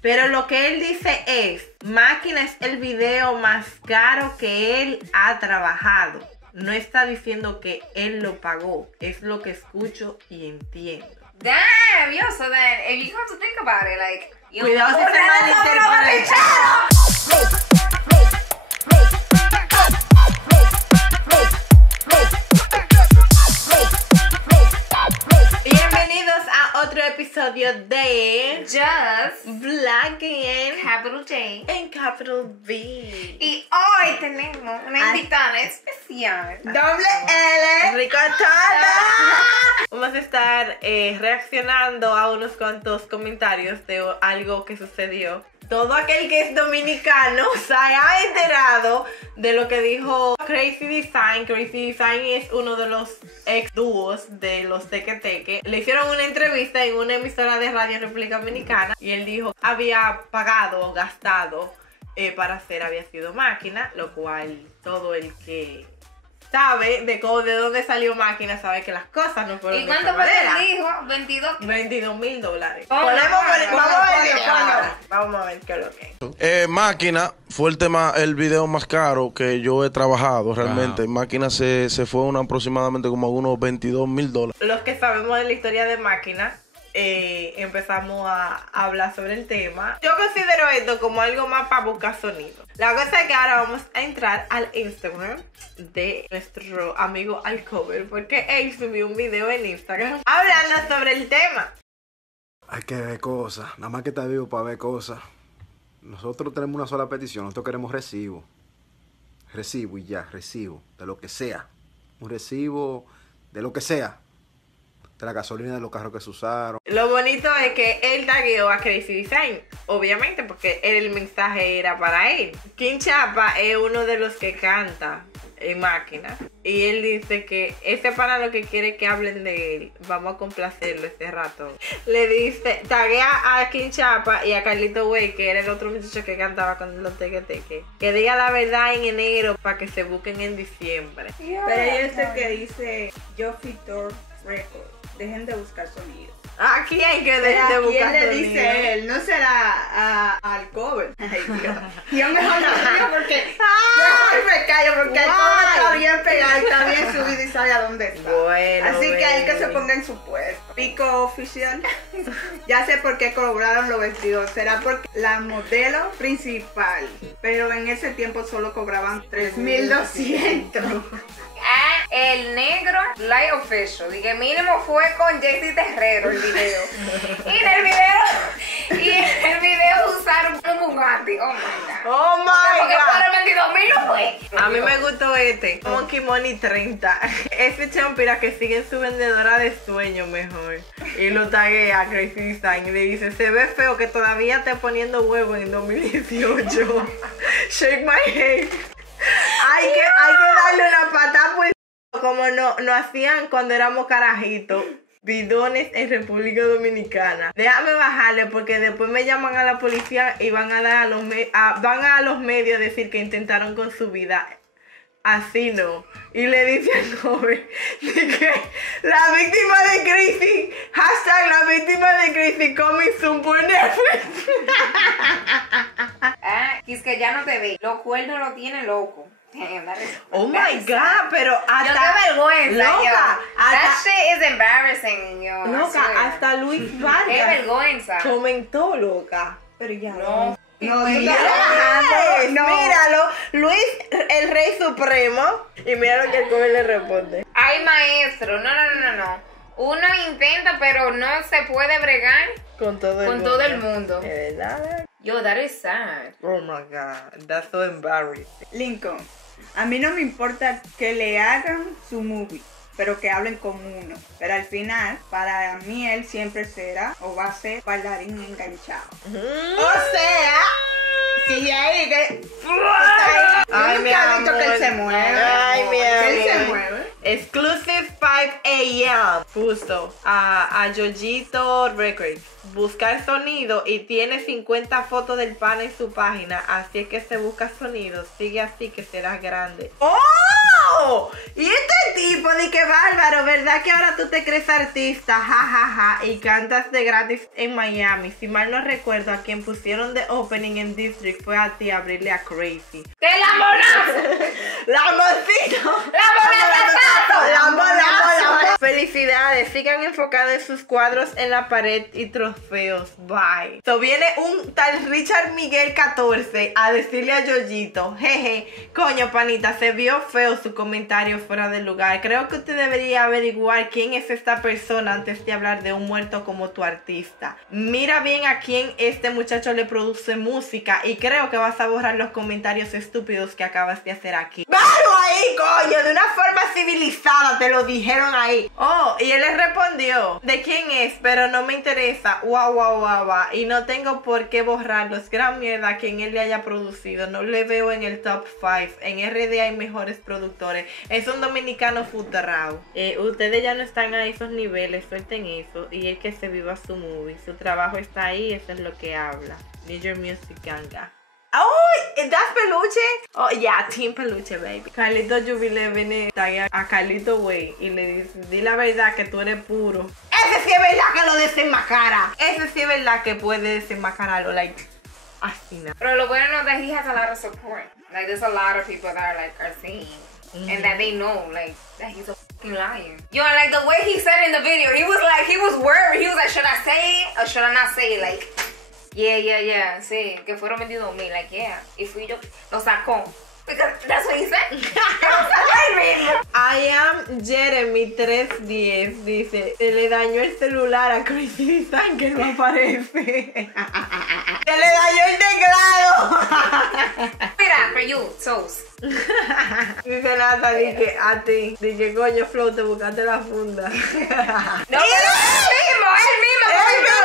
Pero lo que él dice es, Máquina es el video más caro que él ha trabajado. No está diciendo que él lo pagó, es lo que escucho y entiendo. Damn, yo, so then, if you come to think about it, like... Cuidado si se malinterpreta. Bienvenidos a otro episodio de Just Vlogging Capital J en Capital V. Y hoy tenemos una invitada especial. Doble L. ¡Ricotada! Vamos a estar reaccionando a unos cuantos comentarios de algo que sucedió. Todo aquel que es dominicano se ha enterado de lo que dijo Crazy Design. Crazy Design es uno de los ex dúos de los Teque Teque. Le hicieron una entrevista en una emisora de radio en República Dominicana y él dijo que había pagado o gastado para hacer Había Sido Máquina, lo cual todo el que sabe de dónde salió Máquina sabe que las cosas no fueron ¿Y de cuánto esa manera. dijo? 22. $22,000. Oh, Vamos a ver qué es lo que es. Máquina fue el video más caro que yo he trabajado realmente. Máquina se fue aproximadamente como a unos $22,000. Los que sabemos de la historia de Máquina, empezamos a hablar sobre el tema. Yo considero esto como algo más para buscar sonido. La cosa es que ahora vamos a entrar al Instagram de nuestro amigo Alcover, porque él subió un video en Instagram hablando sobre el tema. Hay que ver cosas, nada más que está vivo para ver cosas. Nosotros tenemos una sola petición, nosotros queremos recibo. Recibo y ya, recibo, de lo que sea. Un recibo de lo que sea. De la gasolina de los carros que se usaron. Lo bonito es que él tagueó a Crazy Design, obviamente, porque el mensaje era para él. King Chapa es uno de los que canta en Máquina. Y él dice que ese para lo que quiere que hablen de él. Vamos a complacerlo este rato. Le dice, taguea a King Chapa y a Carlito Way, que era el otro muchacho que cantaba con los Teque Teque, que diga la verdad en enero para que se busquen en diciembre. Pero hay este que dice Yo Fitor Record. Dejen de buscar sonido. ¿A quién que Pero dejen de ¿a buscar quién le sonido? dice él? No será al cover. Ay, Dios. Yo mejor no digo porque mejor me callo porque el cover está bien pegado y está bien subido y sabe a dónde está. Bueno, así que hay que se baby. ponga en su puesto. Pico oficial. Ya sé por qué cobraron los vestidos. Será porque la modelo principal. Pero en ese tiempo solo cobraban 3,200. El negro Light Official. Y que mínimo fue con Jaycee Terrero el video. Y en el video usaron un Bugatti. Oh my God. Oh my Porque God. fueron 22,000 no fue. A mí me gustó este, Monkey Money 30. Ese champira que sigue en su vendedora de sueños mejor. Y lo taguea a Crazy Design y le dice, se ve feo que todavía esté poniendo huevo en 2018. Shake my head. Hay que darle una patada por como no hacían cuando éramos carajitos. Bidones en República Dominicana. Déjame bajarle porque después me llaman a la policía y van a dar van a los medios a decir que intentaron con su vida. Así no. Y le dice al joven que la víctima de Crazy, hashtag la víctima de Crazy coming soon por Netflix. Es que ya no te ve. Los cuernos lo tiene loco. Oh my God, pero Yo hasta qué vergüenza, loca, yo. That hasta, shit is embarrassing, yo. I loca, swear. hasta Luis Qué Vargas vergüenza. comentó, loca. Pero ya No. No, Yes, no. Míralo, Luis, el rey supremo. Y mira lo que el joven le responde. Ay, maestro, no. Uno intenta, pero no se puede bregar Con todo el mundo. ¿De verdad? Yo, that is sad. Oh my God, that's so embarrassing. Lincoln, a mí no me importa que le hagan su movie, pero que hablen con uno. Pero al final, para mí él siempre será o va a ser bailarín enganchado. O sea, sigue ahí que... Ay, mi nunca he visto amor. que él se mueve. Ay, mi Que él se amor. mueve. Exclusive 5 AM. Justo a Yoyito Records. Buscar sonido y tiene 50 fotos del pana en su página. Así es que se busca sonido. Sigue así que serás grande. ¡Oh! ¡Oh! Y este tipo de que bárbaro, ¿verdad que ahora tú te crees artista? Ja, ja, ja. Y cantas de gratis en Miami. Si mal no recuerdo, a quien pusieron de opening en District fue a ti, abrirle a Crazy. ¡Que la monazo! ¡Lamborcito! ¡Lambo! Felicidades, sigan enfocados en sus cuadros en la pared y trofeos. Bye. So viene un tal Richard Miguel 14 a decirle a Yoyito, jeje, coño panita, se vio feo su comentario fuera de lugar. Creo que usted debería averiguar quién es esta persona antes de hablar de un muerto como tu artista. Mira bien a quién este muchacho le produce música y creo que vas a borrar los comentarios estúpidos que acabas de hacer aquí. ¡Bárbaro ahí, coño! De una forma civilizada te lo dijeron ahí. Oh, y él le respondió, ¿de quién es? Pero no me interesa. Guau, guau, guau, guau. Y no tengo por qué borrarlos. Gran mierda quien él le haya producido. No le veo en el top 5. En RD hay mejores productores. Es un dominicano futurado. Ustedes ya no están a esos niveles. Suelten eso. Y el que se viva su movie. Su trabajo está ahí. Eso es lo que habla. Need your music ganga. Oh, ¿das peluche? Oh, yeah, Team Peluche, baby. Carlito Jubilé viene a Carlito Way y le dice, di la verdad que tú eres puro. Ese sí es verdad que lo desenmascara. Ese sí es verdad que puede desenmascararlo, like, así nada. Pero lo bueno es that he has a lot of support. Like, there's a lot of people that are seeing. And that they know, like, that he's a fucking liar. Yo, like, the way he said in the video, he was worried. He was like, should I say it or should I not say it? Like, yeah, sí, que fueron 22,000, like, yeah. Y fui yo, lo sacó. Because that's what he said. I am Jeremy 310 dice, se le dañó el celular a Crazy Design que no aparece. Se le dañó el teclado. Mira, for you, toast. Dice Nata, dije, a ti, dije, coño, Flow, te buscaste la funda. No, él mismo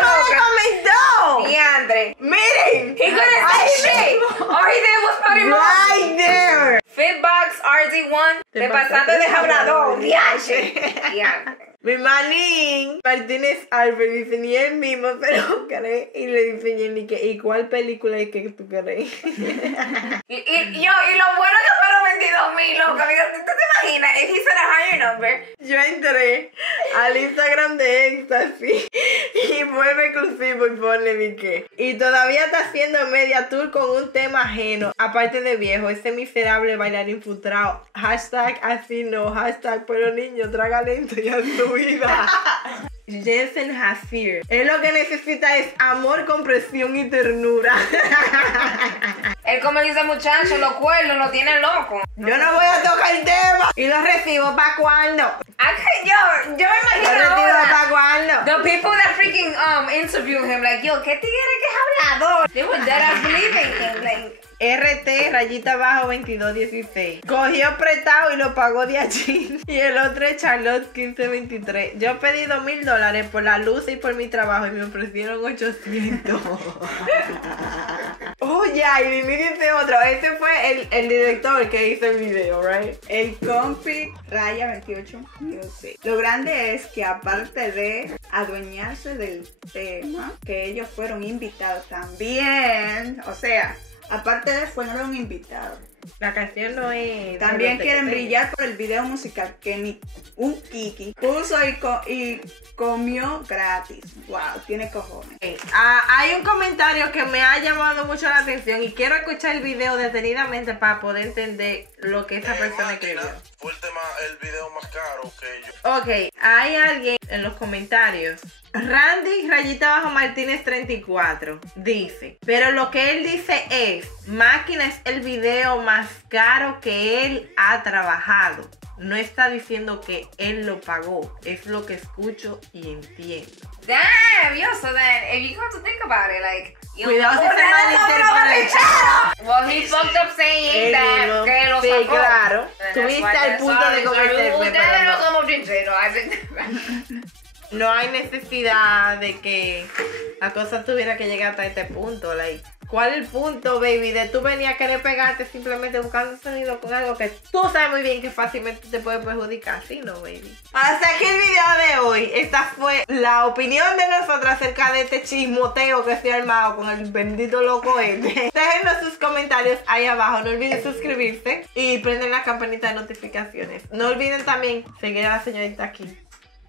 lo comentó. Diandre. Miren. He couldn't say shit. All he did was put him right there. Fitbox RD1. Te pasaste de hablador. Diandre. Mi manín Martínez Albert dice, ni él mismo se lo cree. Y le dice Jenny que, ¿y cuál película es que tú crees? y lo bueno que fueron 22,000, loco. ¿Tú te imaginas? If he said a higher number. Yo entré al Instagram de Éxtasis y vuelve exclusivo y pone de que. Y todavía está haciendo media tour con un tema ajeno. Aparte de viejo, ese miserable bailarín frustrado. Hashtag así no, hashtag pero niño, traga lento y haz tu vida. Jensen Hasir. Él lo que necesita es amor, comprensión y ternura. Él, como dice muchacho, los cuernos lo tienen loco. Yo no voy a tocar el tema. ¿Y los recibo para cuándo? Yo me imagino ¿Los recibo ahora. para cuándo? The people that freaking interview him, like, yo, ¿qué tigre que es hablador? They were dead ass believing him, like. RT, rayita abajo 2216. Cogió prestado y lo pagó de allí. Y el otro es Charlotte 1523. Yo pedí $2,000 por la luz y por mi trabajo y me ofrecieron 800. Oh, ya, y Mimi dice otro. Ese fue el director que hizo el video, right? El compi Raya 28 Music. Lo grande es que aparte de adueñarse del tema, que ellos fueron invitados también. O sea, aparte de fueron invitados. La canción no es... También quieren brillar por el video musical que ni un Kiki puso y comió gratis. Wow, tiene cojones. Hay un comentario que me ha llamado mucho la atención y quiero escuchar el video detenidamente para poder entender lo que esa persona escribió. Fue el video más caro que yo. Ok, hay alguien en los comentarios. Randy rayita bajo Martínez 34 dice, pero lo que él dice es, Máquina es el video más caro que él ha trabajado. No está diciendo que él lo pagó, es lo que escucho y entiendo. Damn, yo, so then, if you come to think about it, like, yo, cuidado si se malinterpreta. Well, he fucked up saying that, que lo sacó. Sí, claro. Tuviste al punto de convertirme, Ustedes no pero somos sinceros, así. no hay necesidad de que la cosa tuviera que llegar hasta este punto, like. ¿Cuál es el punto, baby? De tú venir a querer pegarte simplemente buscando sonido con algo que tú sabes muy bien que fácilmente te puede perjudicar. Sí, no, baby. Hasta aquí el video de hoy. Esta fue la opinión de nosotros acerca de este chismoteo que estoy armado con el bendito loco este. Déjenos sus comentarios ahí abajo. No olviden suscribirse y prenden la campanita de notificaciones. No olviden también seguir a la señorita aquí.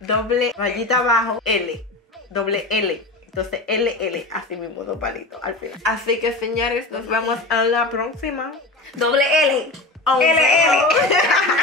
Doble rayita abajo L. Doble L. Entonces LL, así mismo, 2 palitos al final. Así que señores, nos vemos en la próxima. Doble L. Oh, LL. no.